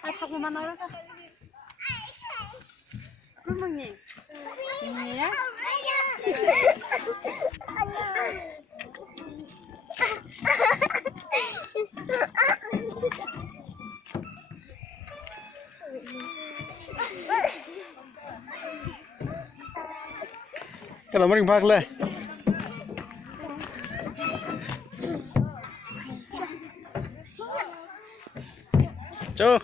ai học mà nói đó sao cứ mừng nhỉ nhé Kalau mending bhag le. Cho.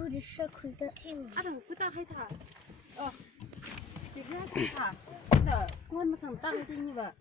Good circle the team. à thằng cứ tao hay thả thì ra thả giờ con mà thằng tao thì như vậy